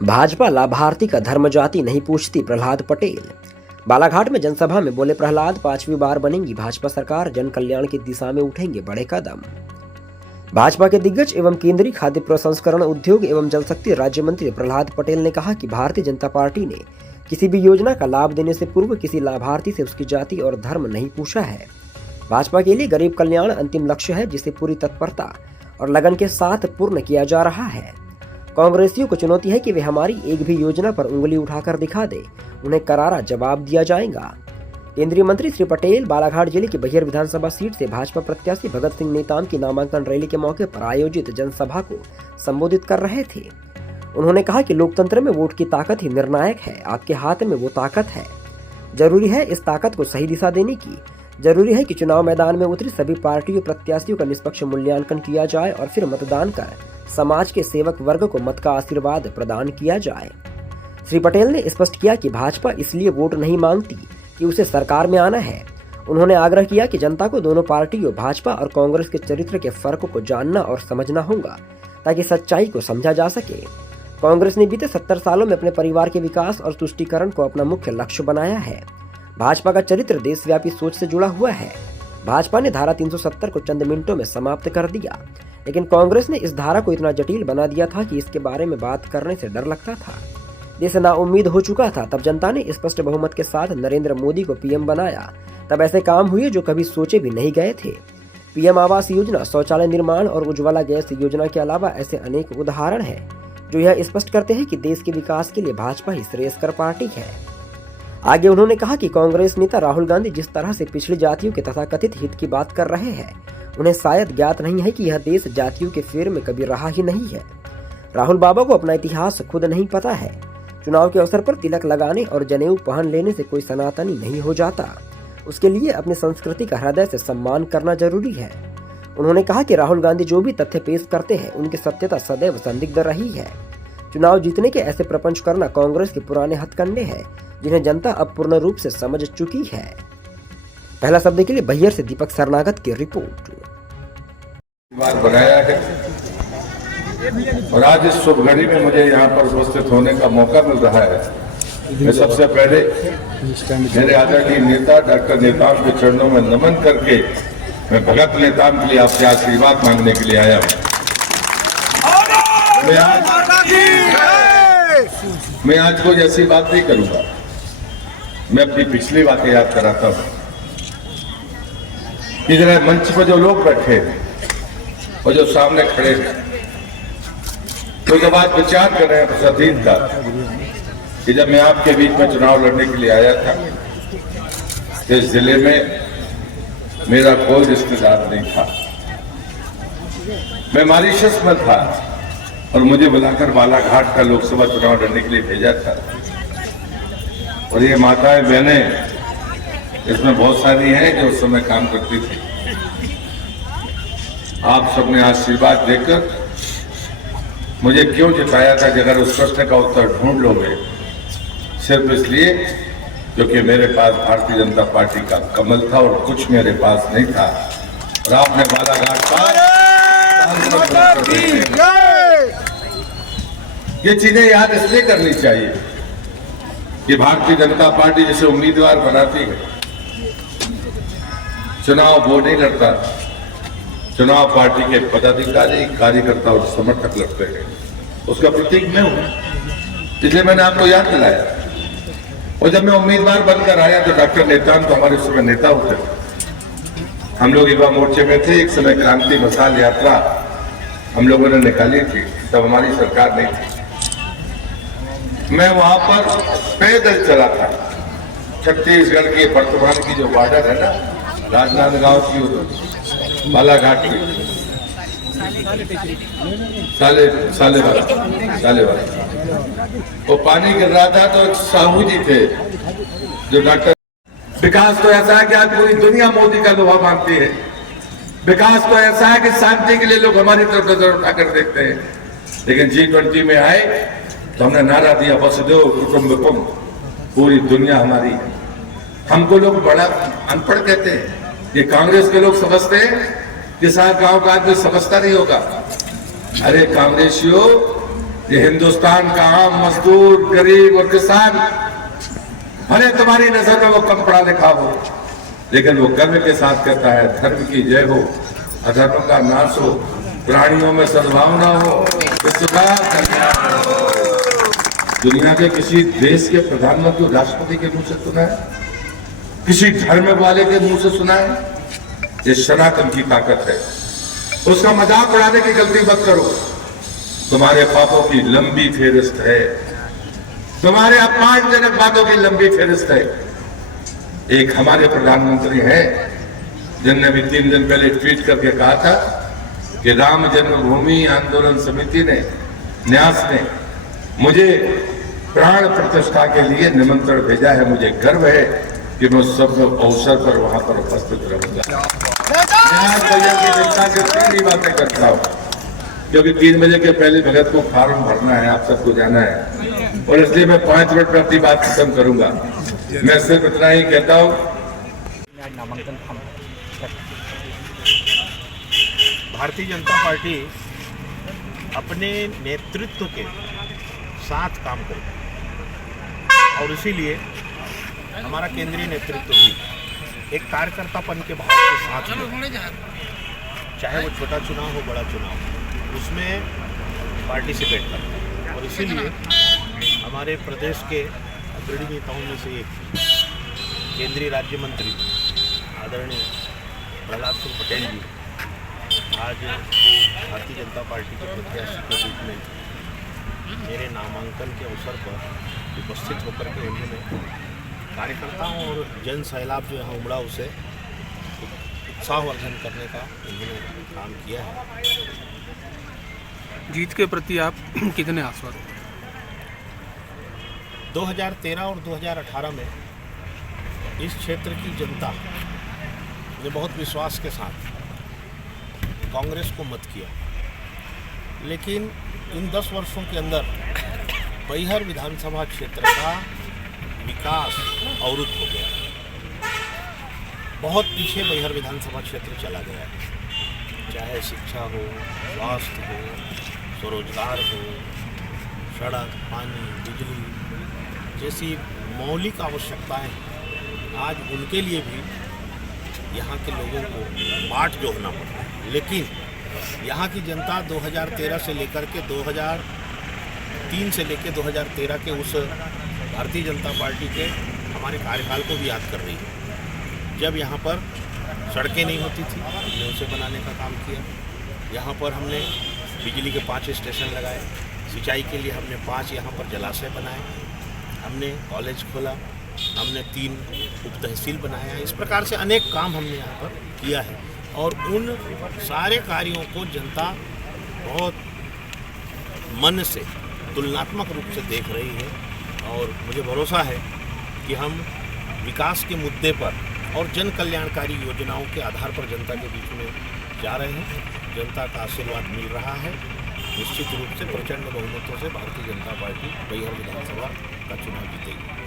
भाजपा लाभार्थी का धर्म जाति नहीं पूछती, प्रहलाद पटेल। बालाघाट में जनसभा में बोले प्रहलाद, 5वीं बार बनेगी भाजपा सरकार, जन कल्याण की दिशा में उठेंगे बड़े कदम। भाजपा के दिग्गज एवं केंद्रीय खाद्य प्रसंस्करण उद्योग एवं जल शक्ति राज्य मंत्री प्रहलाद पटेल ने कहा कि भारतीय जनता पार्टी ने किसी भी योजना का लाभ देने से पूर्व किसी लाभार्थी से उसकी जाति और धर्म नहीं पूछा है। भाजपा के लिए गरीब कल्याण अंतिम लक्ष्य है, जिसे पूरी तत्परता और लगन के साथ पूर्ण किया जा रहा है। कांग्रेसियों को चुनौती है कि वे हमारी एक भी योजना पर उंगली उठाकर दिखा दे, उन्हें करारा जवाब दिया जाएगा। केंद्रीय मंत्री श्री पटेल बालाघाट जिले की बहियर विधानसभा सीट से भाजपा प्रत्याशी भगत सिंह नेताम की नामांकन रैली के मौके पर आयोजित जनसभा को संबोधित कर रहे थे। उन्होंने कहा कि लोकतंत्र में वोट की ताकत ही निर्णायक है, आपके हाथ में वो ताकत है। जरूरी है इस ताकत को सही दिशा देने की। जरूरी है कि चुनाव मैदान में उतरी सभी पार्टियों प्रत्याशियों का निष्पक्ष मूल्यांकन किया जाए और फिर मतदान कर समाज के सेवक वर्ग को मत का आशीर्वाद प्रदान किया जाए। श्री पटेल ने स्पष्ट किया कि भाजपा इसलिए वोट नहीं मांगती कि उसे सरकार में आना है। उन्होंने आग्रह किया कि जनता को दोनों पार्टियों भाजपा और कांग्रेस के चरित्र के फर्क को जानना और समझना होगा, ताकि सच्चाई को समझा जा सके। कांग्रेस ने बीते 70 सालों में अपने परिवार के विकास और तुष्टीकरण को अपना मुख्य लक्ष्य बनाया है। भाजपा का चरित्र देशव्यापी सोच से जुड़ा हुआ है। भाजपा ने धारा 370 को चंद मिनटों में समाप्त कर दिया, लेकिन कांग्रेस ने इस धारा को इतना जटिल बना दिया था कि इसके बारे में बात करने से डर लगता था। देश नाउम्मीद हो चुका था। तब जनता ने स्पष्ट बहुमत के साथ नरेंद्र मोदी को पीएम बनाया। तब ऐसे काम हुए जो कभी सोचे भी नहीं गए थे। पीएम आवास योजना, शौचालय निर्माण और उज्ज्वला गैस योजना के अलावा ऐसे अनेक उदाहरण हैं जो यह स्पष्ट करते हैं कि देश के विकास के लिए भाजपा ही श्रेयस्कर पार्टी है। आगे उन्होंने कहा कि कांग्रेस नेता राहुल गांधी जिस तरह से पिछड़ी जातियों के तथाकथित हित की बात कर रहे हैं, उन्हें शायद ज्ञात नहीं है कि यह देश जातियों के फेर में कभी रहा ही नहीं है। राहुल बाबा को अपना इतिहास खुद नहीं पता है। चुनाव के अवसर पर तिलक लगाने और जनेऊ पहन लेने से कोई सनातनी नहीं हो जाता। उसके लिए अपनी संस्कृति का हृदय से सम्मान करना जरूरी है। उन्होंने कहा कि राहुल गांधी जो भी तथ्य पेश करते हैं, उनकी सत्यता सदैव संदिग्ध रही है। चुनाव जीतने के ऐसे प्रपंच करना कांग्रेस के पुराने हथकंडे हैं, जिन्हें जनता अब पूर्ण रूप से समझ चुकी है। पहला शब्द के लिए बहियर से दीपक सरनागत की रिपोर्ट। बनाया है और आज इस शुभ घड़ी में मुझे यहाँ पर उपस्थित होने का मौका मिल रहा है। मैं सबसे पहले मेरे आदरणीय नेता डॉक्टर नेताम के चरणों में नमन करके मैं भगत नेताम के लिए आपसे आशीर्वाद मांगने के लिए आया हूँ। मैं आज कोई ऐसी बात नहीं करूंगा। मैं अपनी पिछली बातें याद कराता हूँ। इधर मंच पर जो लोग बैठे और जो सामने खड़े हैं, तो जब आज विचार कर रहे हैं प्रसादीन का कि जब मैं आपके बीच में चुनाव लड़ने के लिए आया था, इस जिले में मेरा कोई रिश्तेदार नहीं था। मैं मॉरिशस में था और मुझे बुलाकर बालाघाट का लोकसभा चुनाव लड़ने के लिए भेजा था। और ये माताएं बहनें इसमें बहुत सारी हैं जो उस समय काम करती थी। आप सबने आशीर्वाद देकर मुझे क्यों जिताया था कि अगर उस प्रश्न का उत्तर ढूंढ लोगे, सिर्फ इसलिए क्योंकि मेरे पास भारतीय जनता पार्टी का कमल था और कुछ मेरे पास नहीं था। और आपने बालाघाट पर ये चीजें याद इसलिए करनी चाहिए कि भारतीय जनता पार्टी जिसे उम्मीदवार बनाती है, चुनाव वो नहीं लड़ता। चुनाव पार्टी के पदाधिकारी, कार्यकर्ता और समर्थक लड़ते हैं। उसका प्रतीक मैं हूं, इसलिए मैंने आपको याद दिलाया। और जब मैं उम्मीदवार बनकर आया तो डॉक्टर नेताम तो हमारे समय नेता होते थे। हम लोग युवा मोर्चे में थे। एक समय क्रांति मसाल यात्रा हम लोगों ने निकाली थी, तब हमारी सरकार नहीं थी। मैं वहां पर पैदल चला था। छत्तीसगढ़ के वर्तमान की जो बॉर्डर है ना, राजनांदगांव की, बालाघाट की, सालेवाला, वो पानी गिर रहा था तो साहू जी थे जो डॉक्टर। विकास तो ऐसा है कि आज पूरी दुनिया मोदी का लोहा मांगती है। विकास तो ऐसा है कि शांति के लिए लोग हमारी तरफ नजर उठाकर देखते हैं। लेकिन G20 में आए तो हमने नारा दिया, वसुधैव कुटुंबकम, पूरी दुनिया हमारी है। हमको लोग बड़ा अनपढ़ कहते हैं। ये कांग्रेस के लोग समझते हैं कि सारा गांव का आदमी समझता नहीं होगा। अरे कांग्रेसियों, ये हिंदुस्तान का आम मजदूर, गरीब और किसान, भले तुम्हारी नजर में वो कम पढ़ा लिखा हो, लेकिन वो गर्व के साथ कहता है धर्म की जय हो, अधर्म का नाश हो, प्राणियों में सद्भावना हो, विश्व का कल्याण हो। दुनिया के किसी देश के प्रधानमंत्री राष्ट्रपति के मुंह से सुना है? किसी धर्म वाले के मुंह से सुना है? ये सनातन की ताकत है। उसका मजाक उड़ाने की गलती मत करो। तुम्हारे पापों की लंबी फेहरिस्त है, तुम्हारे अपमानजनक बातों की लंबी फेहरिस्त है। एक हमारे प्रधानमंत्री हैं जिनने भी 3 दिन पहले ट्वीट करके कहा था कि राम जन्मभूमि आंदोलन समिति ने, न्यास ने मुझे प्राण प्रतिष्ठा के लिए निमंत्रण भेजा है। मुझे गर्व है कि मैं सब अवसर पर वहां पर उपस्थित रहूंगा। न्यास भैया की जनता से 3 ही बातें करता हूँ, क्योंकि 3 बजे के पहले भगत को फॉर्म भरना है, आप सबको जाना है, और इसलिए मैं 5 मिनट में अपनी बात खत्म करूंगा। मैं सिर्फ इतना ही कहता हूँ, भारतीय जनता पार्टी अपने नेतृत्व के साथ काम करेगी और इसीलिए हमारा केंद्रीय नेतृत्व भी एक कार्यकर्तापन के भाव के साथ है। चाहे वो छोटा चुनाव हो, बड़ा चुनाव हो, उसमें पार्टिसिपेट करता है। और इसीलिए हमारे प्रदेश के अग्रणी नेताओं में से एक केंद्रीय राज्य मंत्री आदरणीय प्रहलाद सिंह पटेल जी आज भारतीय जनता पार्टी के प्रत्याशी के रूप में मेरे नामांकन के अवसर पर उपस्थित होकर के उन्होंने कार्यकर्ताओं और जन सैलाब जो यहाँ उमड़ा उसे उत्साहवर्धन करने का उन्होंने काम किया है। जीत के प्रति आप कितने आश्वस्त? 2013 और 2018 में इस क्षेत्र की जनता ने बहुत विश्वास के साथ कांग्रेस को मत किया, लेकिन इन 10 वर्षों के अंदर बैहर विधानसभा क्षेत्र का विकास अवरुद्ध हो गया। बहुत पीछे बैहर विधानसभा क्षेत्र चला गया, चाहे शिक्षा हो, स्वास्थ्य हो, स्वरोजगार हो, सड़क, पानी, बिजली जैसी मौलिक आवश्यकताएं आज उनके लिए भी यहाँ के लोगों को बाट जोड़ना पड़ता है। लेकिन यहाँ की जनता 2013 से लेकर के 2003 से लेकर 2013 के उस भारतीय जनता पार्टी के हमारे कार्यकाल को भी याद कर रही है, जब यहाँ पर सड़कें नहीं होती थी, हमने उसे बनाने का काम किया। यहाँ पर हमने बिजली के 5 स्टेशन लगाए, सिंचाई के लिए हमने 5 यहाँ पर जलाशय बनाए, हमने कॉलेज खोला, हमने 3 उप तहसील बनाया। इस प्रकार से अनेक काम हमने यहाँ पर किया है और उन सारे कार्यों को जनता बहुत मन से तुलनात्मक रूप से देख रही है और मुझे भरोसा है कि हम विकास के मुद्दे पर और जन कल्याणकारी योजनाओं के आधार पर जनता के बीच में जा रहे हैं। जनता का आशीर्वाद मिल रहा है। निश्चित रूप से प्रचंड बहुमतों से भारतीय जनता पार्टी बैहर विधानसभा का चुनाव जीतेगी।